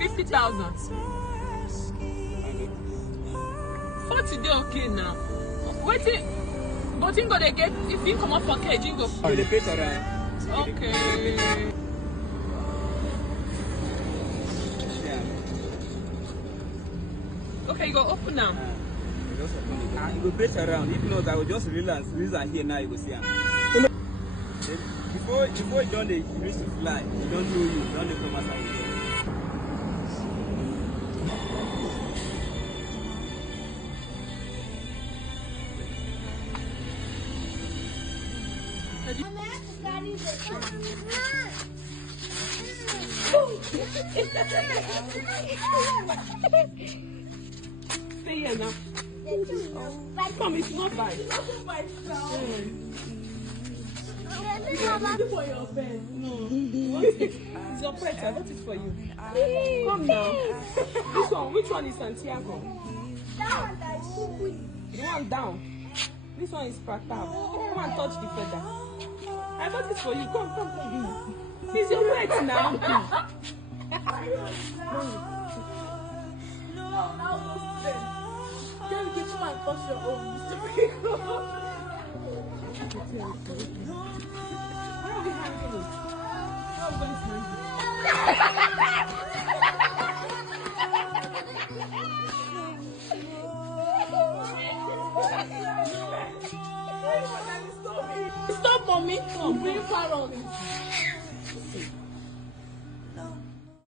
$50,000. 40 day okay now. Waiting, but you gonna get if you come up for cage, you go. Oh, the page around. Okay. Yeah. Okay, you go open now. Just open it. You go page around. If not, I will just relax. Reason here now you go see him. Before you don't reach to fly, you don't know you don't come outside. Stay here now. Come, it's not bad. It's for your bed. No. It's your pet. I got it for you. Come now. This one, which one is Santiago? The one down. This one is Pratab. Come and touch the feather. I got it for you. Come. It's your pet now. Then you come and touch your own. Where are we hanging it? How are we going to hang Stop, mommy. Come, bring far on.